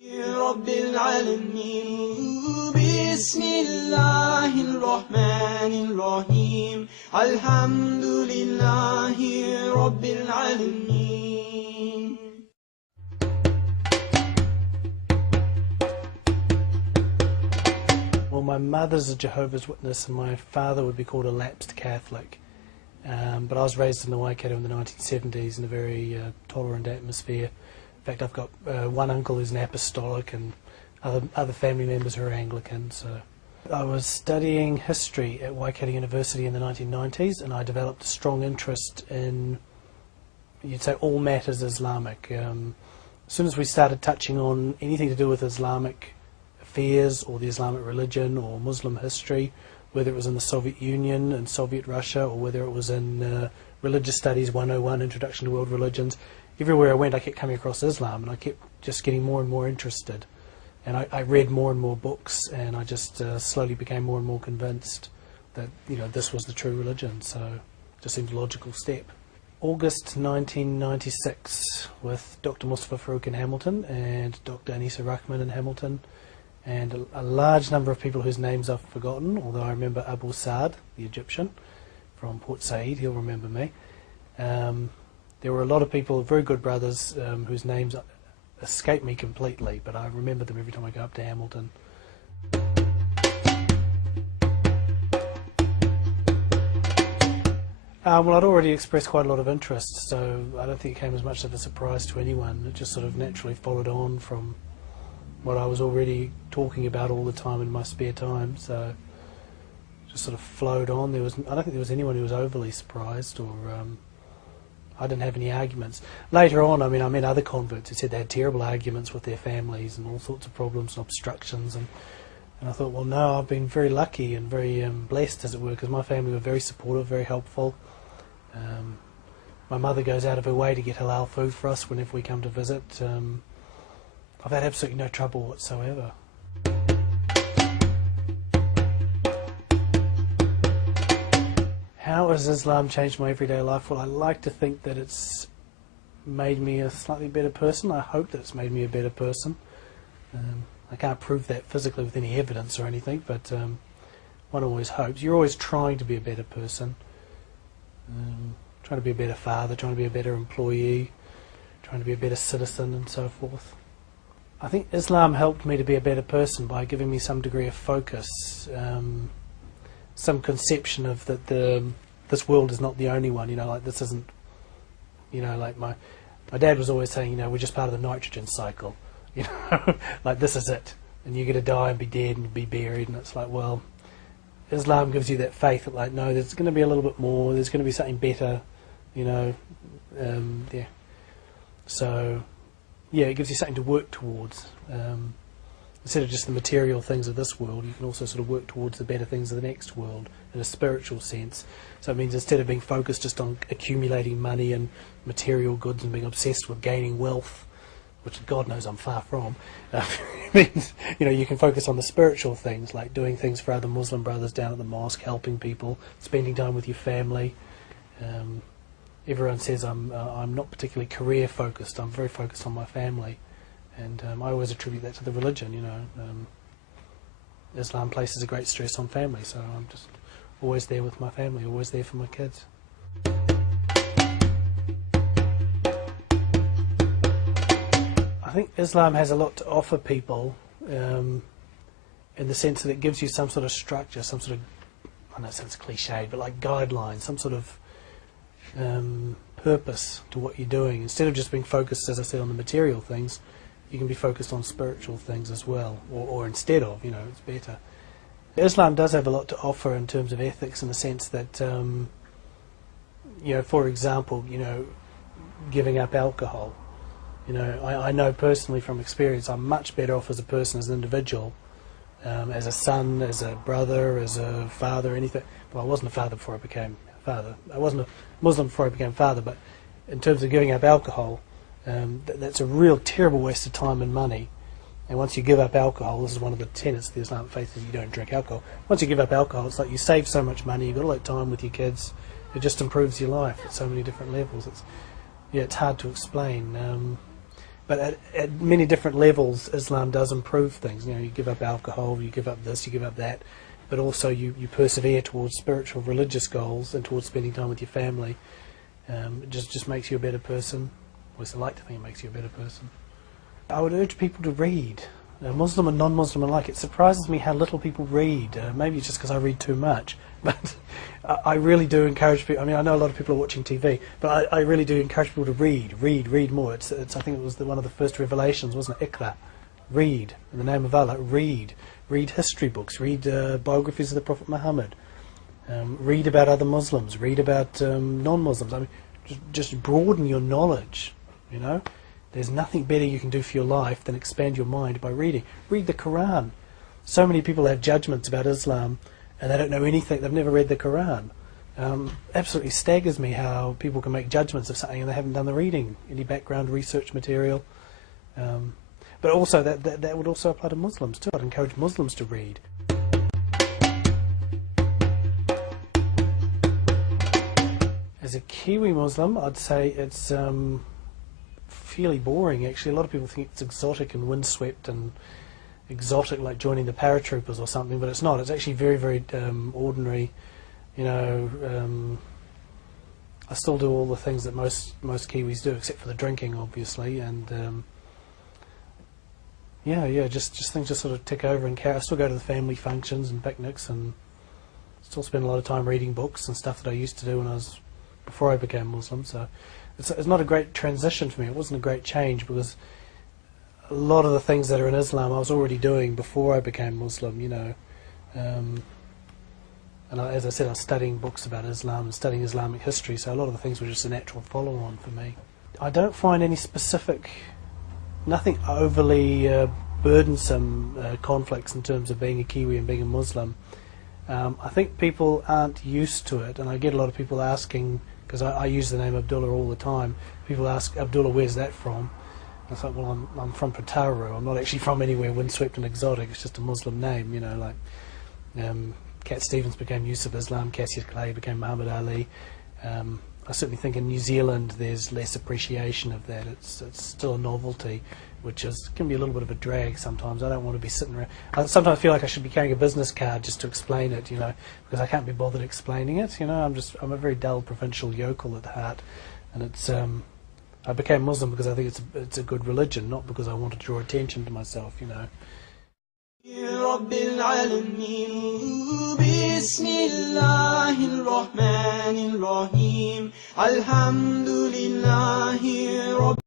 رب العالمين بسم الله الرحمن الرحيم الحمد لله رب العالمين. Well, my mother's a Jehovah's Witness and my father would be called a lapsed Catholic. But I was raised in the Waikato in the 1970s in a very tolerant atmosphere. In fact, I've got one uncle who's an apostolic and other family members who are Anglican. So I was studying history at Waikato University in the 1990s, and I developed a strong interest in, you'd say, all matters Islamic. As soon as we started touching on anything to do with Islamic affairs or the Islamic religion or Muslim history, whether it was in the Soviet Union and Soviet Russia or whether it was in Religious Studies 101, Introduction to World Religions, everywhere I went I kept coming across Islam, and I kept just getting more and more interested. And I read more and more books, and I just slowly became more and more convinced that, you know, this was the true religion. So it just seemed a logical step. August 1996, with Dr. Mustafa Farooq in Hamilton and Dr. Anisa Rahman in Hamilton, and a large number of people whose names I've forgotten, although I remember Abu Saad, the Egyptian, from Port Said, he'll remember me. There were a lot of people, very good brothers, whose names escape me completely, but I remember them every time I go up to Hamilton. Well, I'd already expressed quite a lot of interest, so I don't think it came as much of a surprise to anyone. It just sort of naturally followed on from what I was already talking about all the time in my spare time, so just sort of flowed on. I don't think there was anyone who was overly surprised, or I didn't have any arguments. Later on, I met other converts who said they had terrible arguments with their families and all sorts of problems and obstructions, and I thought, well, no, I've been very lucky and very blessed, as it were, because my family were very supportive, very helpful. My mother goes out of her way to get halal food for us whenever we come to visit. I've had absolutely no trouble whatsoever. How has Islam changed my everyday life? Well, I like to think that it's made me a slightly better person. I hope that it's made me a better person. I can't prove that physically with any evidence or anything, but one always hopes. You're always trying to be a better person, trying to be a better father, trying to be a better employee, trying to be a better citizen, and so forth. I think Islam helped me to be a better person by giving me some degree of focus, some conception of that this world is not the only one. You know, like this isn't. You know, like my dad was always saying, you know, we're just part of the nitrogen cycle. You know, like this is it, and you're going to die and be dead and be buried, and it's like, well, Islam gives you that faith that, like, no, there's going to be a little bit more. There's going to be something better. You know, yeah. So. Yeah, it gives you something to work towards. Instead of just the material things of this world, you can also sort of work towards the better things of the next world in a spiritual sense. So it means instead of being focused just on accumulating money and material goods and being obsessed with gaining wealth, which God knows I'm far from, it means, you know, you can focus on the spiritual things, like doing things for other Muslim brothers down at the mosque, helping people, spending time with your family. Everyone says I'm not particularly career focused. I'm very focused on my family, and I always attribute that to the religion. You know, Islam places a great stress on family, so I'm just always there with my family, always there for my kids. I think Islam has a lot to offer people, in the sense that it gives you some sort of structure, some sort of, I know it sounds cliched, but like guidelines, some sort of purpose to what you're doing. Instead of just being focused, as I said, on the material things, you can be focused on spiritual things as well, or instead of, you know, it's better. Islam does have a lot to offer in terms of ethics, in the sense that, you know, for example, you know, giving up alcohol. You know, I know personally from experience I'm much better off as a person, as an individual, as a son, as a brother, as a father, anything. Well, I wasn't a father before I became a father. I wasn't a Muslim before I became father, but in terms of giving up alcohol, that's a real terrible waste of time and money. And once you give up alcohol, this is one of the tenets of the Islamic faith, is you don't drink alcohol. Once you give up alcohol, it's like you save so much money, you've got all that time with your kids, it just improves your life at so many different levels. It's hard to explain. But at many different levels, Islam does improve things. You know, you give up alcohol, you give up this, you give up that, but also you persevere towards spiritual, religious goals and towards spending time with your family. It just makes you a better person. Or I like to think it makes you a better person. I would urge people to read. Muslim and non-Muslim alike. It surprises me how little people read. Maybe it's just because I read too much, but I really do encourage people. I mean, I know a lot of people are watching TV, but I really do encourage people to read more. It's I think it was one of the first revelations, wasn't it? Iqra, read in the name of Allah. Read history books. Read biographies of the Prophet Muhammad. Read about other Muslims. Read about non-Muslims. I mean, just broaden your knowledge. You know. There's nothing better you can do for your life than expand your mind by reading. Read the Quran. So many people have judgments about Islam and they don't know anything. They've never read the Quran. Absolutely staggers me how people can make judgments of something and they haven't done the reading, any background research material. But also that would also apply to Muslims too. I'd encourage Muslims to read. As a Kiwi Muslim, I'd say it's fairly boring actually. A lot of people think it's exotic and windswept and exotic, like joining the paratroopers or something, but it's not. It's actually very, very ordinary. You know, I still do all the things that most Kiwis do, except for the drinking, obviously, and just things just sort of tick over and carry. I still go to the family functions and picnics, and still spend a lot of time reading books and stuff that I used to do before I became Muslim. So it's not a great transition for me. It wasn't a great change because a lot of the things that are in Islam I was already doing before I became Muslim, you know. As I said, I was studying books about Islam and studying Islamic history, so a lot of the things were just a natural follow-on for me. I don't find any nothing overly burdensome conflicts in terms of being a Kiwi and being a Muslim. I think people aren't used to it, and I get a lot of people asking, because I use the name Abdullah all the time. People ask, Abdullah, where's that from? And it's like, well, I'm from Pataru. I'm not actually from anywhere windswept and exotic. It's just a Muslim name, you know, like Cat Stevens became Yusuf Islam, Cassius Clay became Muhammad Ali. I certainly think in New Zealand there's less appreciation of that. It's still a novelty, which can be a little bit of a drag sometimes. I don't want to be sitting around. I sometimes feel like I should be carrying a business card just to explain it, you know, because I can't be bothered explaining it. You know, I'm a very dull provincial yokel at heart, and I became Muslim because I think it's a good religion, not because I want to draw attention to myself, you know. رب العالمين بسم الله الرحمن الرحيم الحمد لله رب